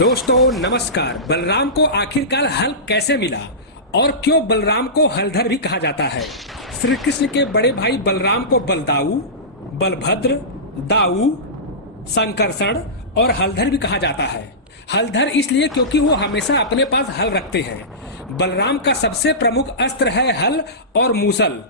दोस्तों नमस्कार। बलराम को आखिरकार हल कैसे मिला और क्यों बलराम को हलधर भी कहा जाता है? श्री कृष्ण के बड़े भाई बलराम को बलदाऊ, बलभद्र, दाऊ, संकर्षण और हलधर भी कहा जाता है। हलधर इसलिए क्योंकि वो हमेशा अपने पास हल रखते हैं। बलराम का सबसे प्रमुख अस्त्र है हल और मूसल।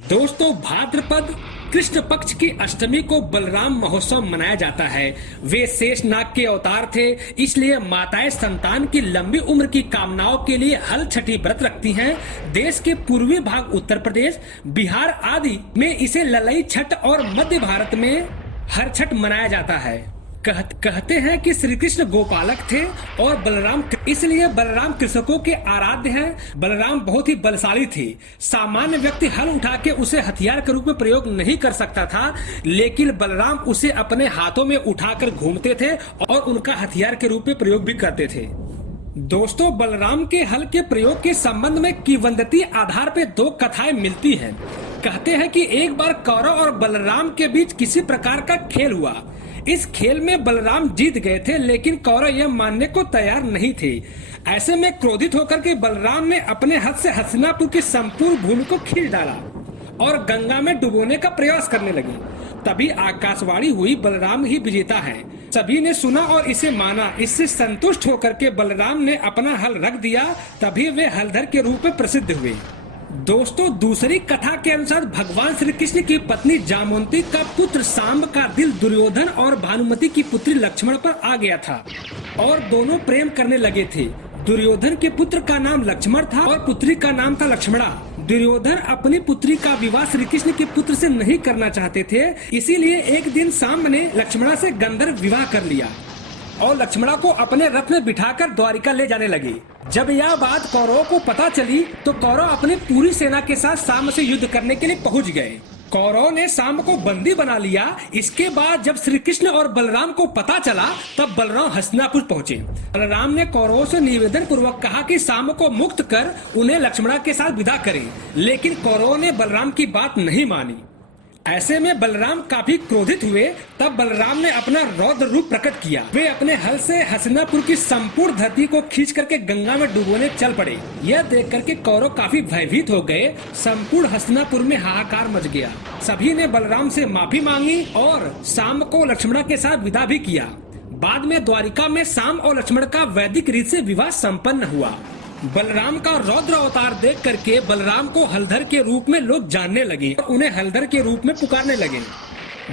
दोस्तों भाद्रपद कृष्ण पक्ष की अष्टमी को बलराम महोत्सव मनाया जाता है। वे शेषनाग के अवतार थे, इसलिए माताएं संतान की लंबी उम्र की कामनाओं के लिए हल छठी व्रत रखती हैं। देश के पूर्वी भाग उत्तर प्रदेश, बिहार आदि में इसे ललई छठ और मध्य भारत में हर छठ मनाया जाता है। कहते हैं कि श्री कृष्ण गोपालक थे और बलराम, इसलिए बलराम कृषकों के आराध्य हैं। बलराम बहुत ही बलशाली थे। सामान्य व्यक्ति हल उठा के उसे हथियार के रूप में प्रयोग नहीं कर सकता था, लेकिन बलराम उसे अपने हाथों में उठाकर घूमते थे और उनका हथियार के रूप में प्रयोग भी करते थे। दोस्तों बलराम के हल के प्रयोग के संबंध में किंवदंती आधार पर दो कथाएं मिलती हैं। कहते हैं कि एक बार कौरव और बलराम के बीच किसी प्रकार का खेल हुआ। इस खेल में बलराम जीत गए थे, लेकिन कौरव यह मानने को तैयार नहीं थे। ऐसे में क्रोधित होकर के बलराम ने अपने हाथ से हस्तिनापुर की संपूर्ण भूमि को खींच डाला और गंगा में डुबोने का प्रयास करने लगे। तभी आकाशवाणी हुई, बलराम ही विजेता है। सभी ने सुना और इसे माना। इससे संतुष्ट होकर के बलराम ने अपना हल रख दिया। तभी वे हलधर के रूप में प्रसिद्ध हुए। दोस्तों दूसरी कथा के अनुसार भगवान श्री कृष्ण की पत्नी जामवंती का पुत्र सांब का दिल दुर्योधन और भानुमति की पुत्री लक्ष्मण पर आ गया था और दोनों प्रेम करने लगे थे। दुर्योधन के पुत्र का नाम लक्ष्मण था और पुत्री का नाम था लक्ष्मणा। दुर्योधन अपनी पुत्री का विवाह श्री कृष्ण के पुत्र से नहीं करना चाहते थे, इसीलिए एक दिन सांब ने लक्ष्मणा से गंधर्व विवाह कर लिया और लक्ष्मणा को अपने रथ में बिठाकर द्वारिका ले जाने लगे। जब यह बात कौरवों को पता चली तो कौरव अपनी पूरी सेना के साथ सांब से युद्ध करने के लिए पहुंच गए। कौरवों ने सांब को बंदी बना लिया। इसके बाद जब श्री कृष्ण और बलराम को पता चला तब बलराम हस्तिनापुर पहुंचे। बलराम ने कौरवों से निवेदन पूर्वक कहा कि सांब को मुक्त कर उन्हें लक्ष्मणा के साथ विदा करें, लेकिन कौरवों ने बलराम की बात नहीं मानी। ऐसे में बलराम काफी क्रोधित हुए। तब बलराम ने अपना रौद्र रूप प्रकट किया। वे अपने हल से हस्तिनापुर की संपूर्ण धरती को खींच करके गंगा में डुबोने चल पड़े। यह देख करके कौरव काफी भयभीत हो गए। संपूर्ण हस्तिनापुर में हाहाकार मच गया। सभी ने बलराम से माफी मांगी और सांब को लक्ष्मणा के साथ विदा भी किया। बाद में द्वारिका में सांब और लक्ष्मण का वैदिक रीत से विवाह संपन्न हुआ। बलराम का रौद्र अवतार देख करके बलराम को हलधर के रूप में लोग जानने लगे और उन्हें हलधर के रूप में पुकारने लगे।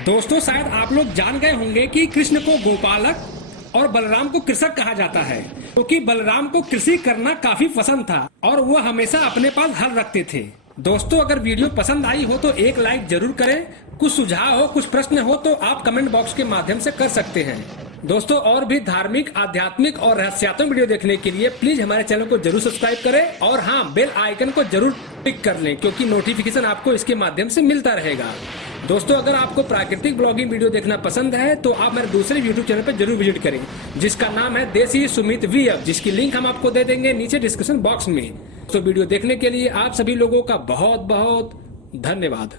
दोस्तों शायद आप लोग जान गए होंगे कि कृष्ण को गोपालक और बलराम को कृषक कहा जाता है, क्योंकि बलराम को कृषि करना काफी पसंद था और वो हमेशा अपने पास हल रखते थे। दोस्तों अगर वीडियो पसंद आई हो तो एक लाइक जरूर करें। कुछ सुझाव हो, कुछ प्रश्न हो तो आप कमेंट बॉक्स के माध्यम से कर सकते हैं। दोस्तों और भी धार्मिक, आध्यात्मिक और रहस्यात्मक वीडियो देखने के लिए प्लीज हमारे चैनल को जरूर सब्सक्राइब करें और हाँ बेल आइकन को जरूर क्लिक कर लें, क्योंकि नोटिफिकेशन आपको इसके माध्यम से मिलता रहेगा। दोस्तों अगर आपको प्राकृतिक ब्लॉगिंग वीडियो देखना पसंद है तो आप मेरे दूसरे यूट्यूब चैनल पर जरूर विजिट करें, जिसका नाम है देसी सुमित वीएफ, जिसकी लिंक हम आपको दे देंगे नीचे डिस्क्रिप्शन बॉक्स में। तो वीडियो देखने के लिए आप सभी लोगों का बहुत बहुत धन्यवाद।